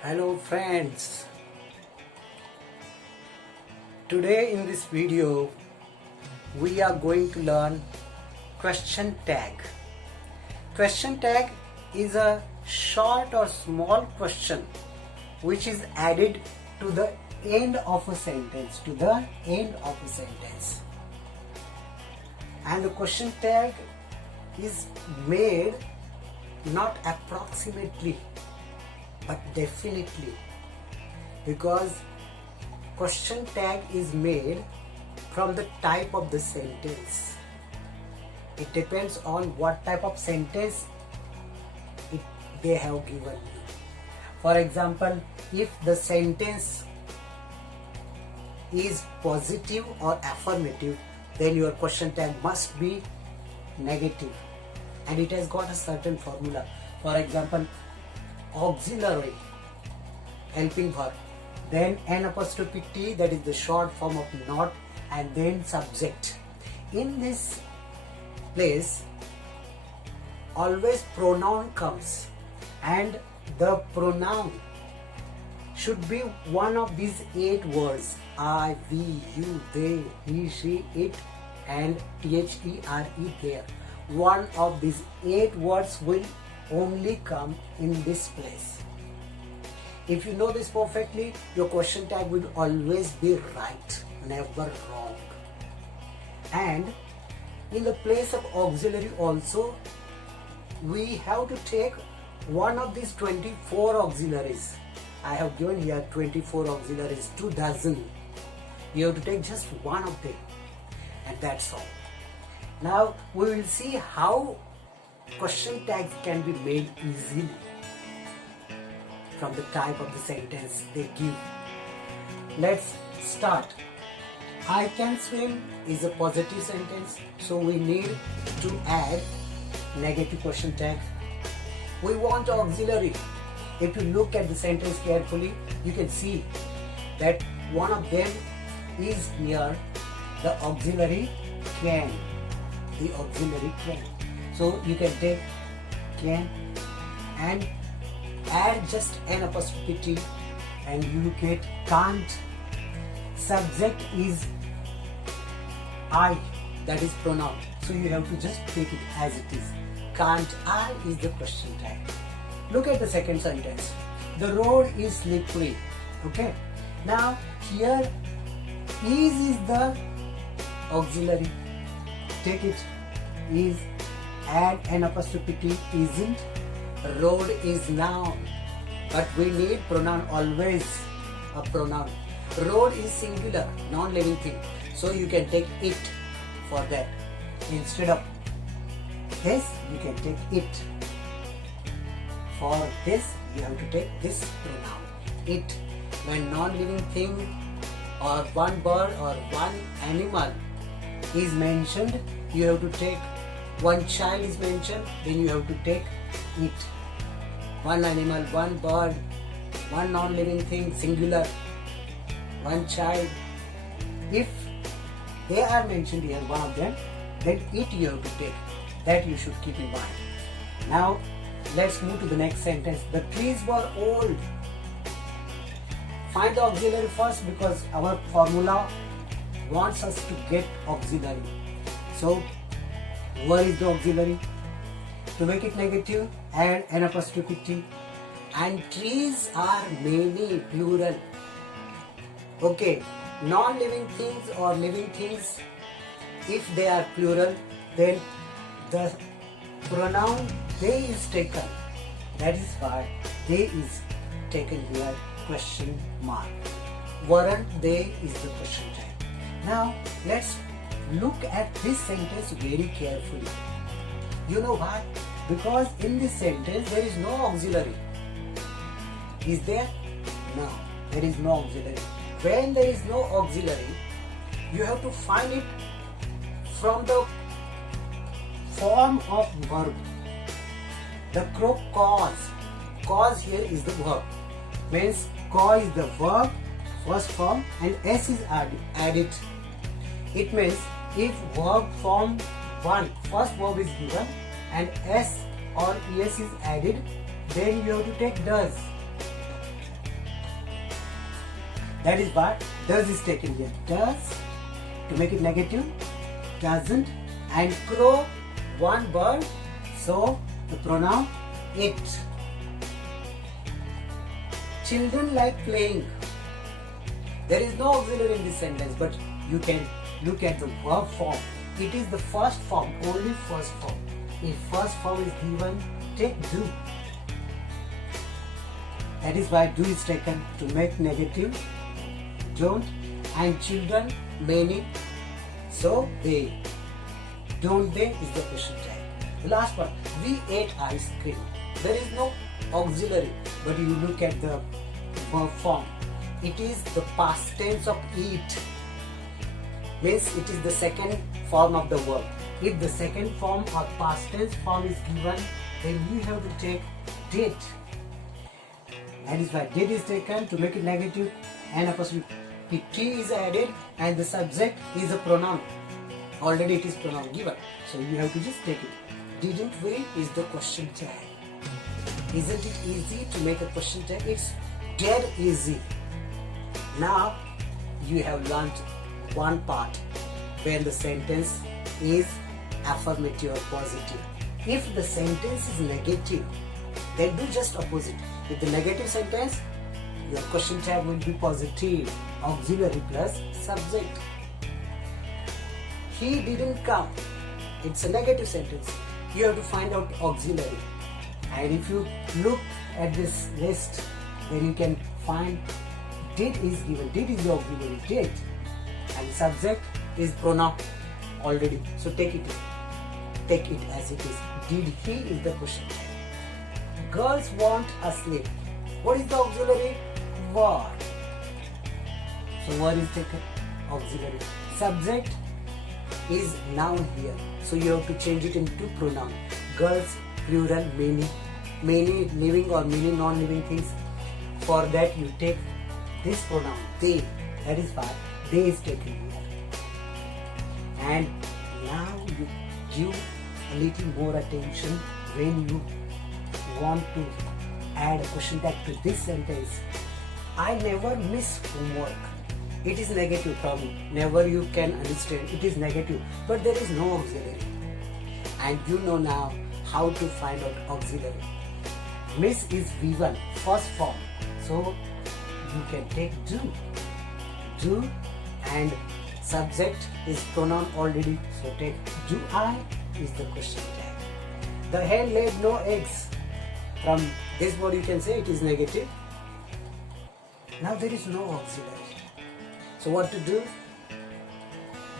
Hello friends, today in this video we are going to learn question tag. Question tag is a short or small question which is added to the end of a sentence, and the question tag is made not approximately but definitely, because question tag is made from the type of the sentence. It depends on what type of sentence they have given you. For example, if the sentence is positive or affirmative, then your question tag must be negative, and it has got a certain formula. For example, auxiliary helping verb, then N apostrophe T, that is the short form of not, and then subject. In this place always pronoun comes, and the pronoun should be one of these 8 words: I, we, you, they, he, she, it, and THERE there. One of these 8 words will only come in this place. If you know this perfectly, your question tag will always be right, never wrong. And in the place of auxiliary also, we have to take one of these 24 auxiliaries. I have given here 24 auxiliaries, 2 dozen. You have to take just one of them, and that's all. Now we will see how question tags can be made easily from the type of the sentence they give. Let's start. I can swim is a positive sentence, so we need to add negative question tag. We want auxiliary. If you look at the sentence carefully, you can see that one of them is here, the auxiliary can. The auxiliary can. So you can take can and add just N apostrophe T, and you get can't. Subject is I, that is pronoun. So you have to just take it as it is. Can't I is the question tag. Look at the second sentence. The road is slippery. Okay. Now here is the auxiliary. Take it. Is, add N apostrophe T, isn't. Road is noun, but we need pronoun, always a pronoun. Road is singular, non-living thing, so you can take it for that. Instead of this, you can take it. For this, you have to take this pronoun, it. When non-living thing or one bird or one animal is mentioned, you have to take. One child is mentioned, then you have to take it. One animal, one bird, one non-living thing, singular, one child. If they are mentioned here, one of them, then it you have to take. That you should keep in mind. Now let's move to the next sentence. The trees were old. Find the auxiliary first, because our formula wants us to get auxiliary. So where is the auxiliary? To make it negative, add N apostrophe T. And trees are many, plural. Okay, non-living things or living things, if they are plural, then the pronoun they is taken. That is why they is taken here, question mark. Weren't they is the question tag. Now let's look at this sentence very carefully. You know why? Because in this sentence there is no auxiliary. Is there? No, there is no auxiliary. When there is no auxiliary, you have to find it from the form of verb. The crow caws. Cause here is the verb. Means caw is the verb, first form, and S is added. It means if verb form 1, first verb is given and S or ES is added, then you have to take does. That is why does is taken here. Does, to make it negative, doesn't, and crow, one bird, so the pronoun it. Children like playing. There is no auxiliary in this sentence, but you can look at the verb form. It is the first form, only first form. If first form is given, take do. That is why do is taken to make negative, don't, and children, many, so they. Don't they is the question tag. The last one, we ate ice cream. There is no auxiliary, but you look at the verb form. It is the past tense of eat. Means it is the second form of the verb. If the second form or past tense form is given, then you have to take did. That is why did is taken to make it negative, and apostrophe T is added, and the subject is a pronoun. Already it is pronoun given, so you have to just take it. Didn't we is the question tag. Isn't it easy to make a question tag? It's dead easy. Now you have learned one part when the sentence is affirmative or positive. If the sentence is negative, then do just opposite. With the negative sentence, your question tag will be positive, auxiliary plus subject. He didn't come. It's a negative sentence. You have to find out auxiliary. And if you look at this list, then you can find did is given. Did is the auxiliary, did. And subject is pronoun already. So take it as it is. Did he is the question. Girls want a slip. What is the auxiliary? Were. So were is taken, auxiliary. Subject is noun here. So you have to change it into pronoun. Girls, plural, many living or many non-living things. For that you take this pronoun, they. That is why they is taken here. And now you give a little more attention when you want to add a question tag to this sentence. I never miss homework. It is negative from never, you can understand. It is negative, but there is no auxiliary. And you know now how to find out auxiliary. Miss is V1, first form. So you can take do. Do, and subject is pronoun already. So take do I is the question tag. The hen laid no eggs. From this word you can say it is negative. Now there is no auxiliary. So what to do?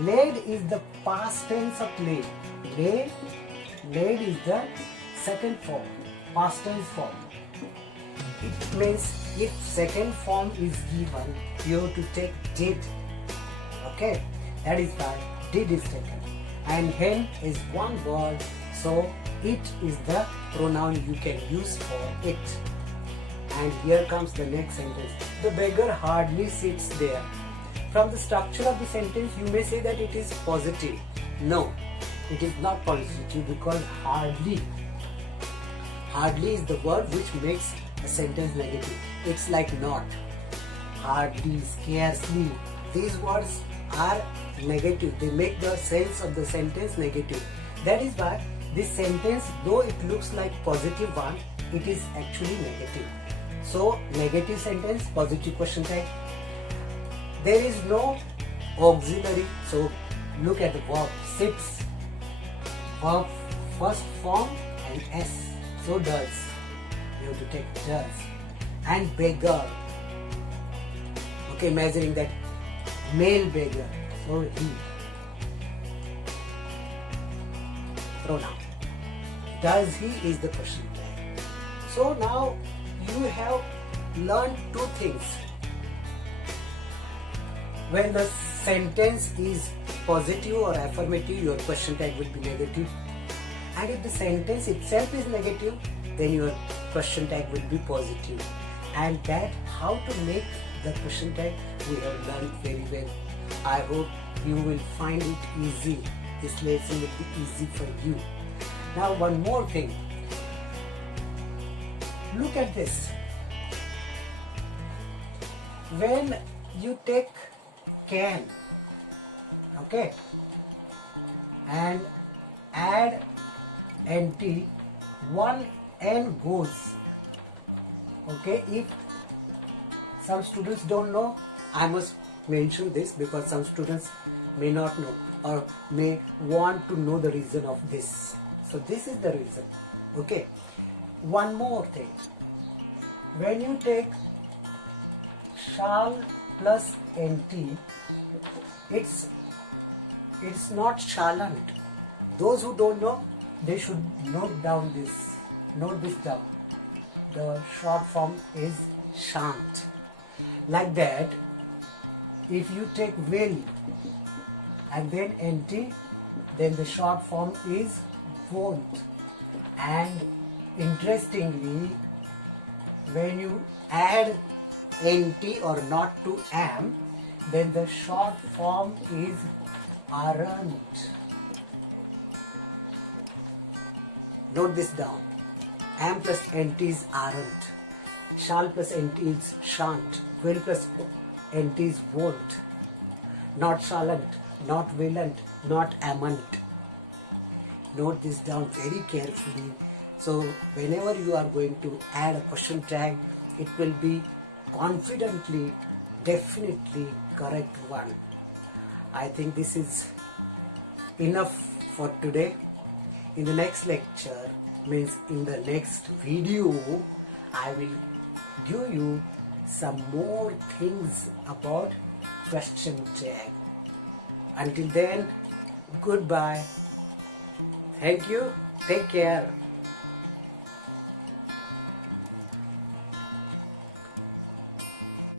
Laid is the past tense of laid. Laid is the second form, past tense form. It means if second form is given, you have to take did. Okay, that is why did is taken. And hen is one word, so it is the pronoun you can use for it. And here comes the next sentence. The beggar hardly sits there. From the structure of the sentence, you may say that it is positive. No, it is not positive because hardly is the word which makes a sentence negative. It's like not, hardly, scarcely. These words are negative. They make the sense of the sentence negative. That is why this sentence, though it looks like positive one, it is actually negative. So negative sentence, positive question tag. There is no auxiliary. So look at the verb sits. Verb first form and S. So does. You have to take does. And beggar. Okay, measuring that male beggar. So he. Pronoun. Does he is the question tag. So now you have learned two things. When the sentence is positive or affirmative, your question tag will be negative. And if the sentence itself is negative, then your question tag will be positive. And that how to make the question tag we have learned very well. I hope you will find it easy. This lesson will be easy for you. Now one more thing. Look at this. When you take can, okay, and add nt, one n goes, okay. If some students don't know, I must mention this because some students may not know or may want to know the reason of this. So this is the reason, okay. One more thing, when you take shall plus nt, it's not shallant. Those who don't know, they should note this down. The short form is shan't. Like that, if you take will and then nt, then the short form is won't. And interestingly, when you add nt or not to am, then the short form is aren't. Note this down. Am plus nt is aren't. Shall plus nt is shan't. Will plus nt is won't. Not shallant, not willant, not amn't. Note this down very carefully. So whenever you are going to add a question tag, it will be confidently, definitely correct one. I think this is enough for today. In the next lecture, means in the next video, I will give you some more things about question tag. Until then, goodbye. Thank you. Take care.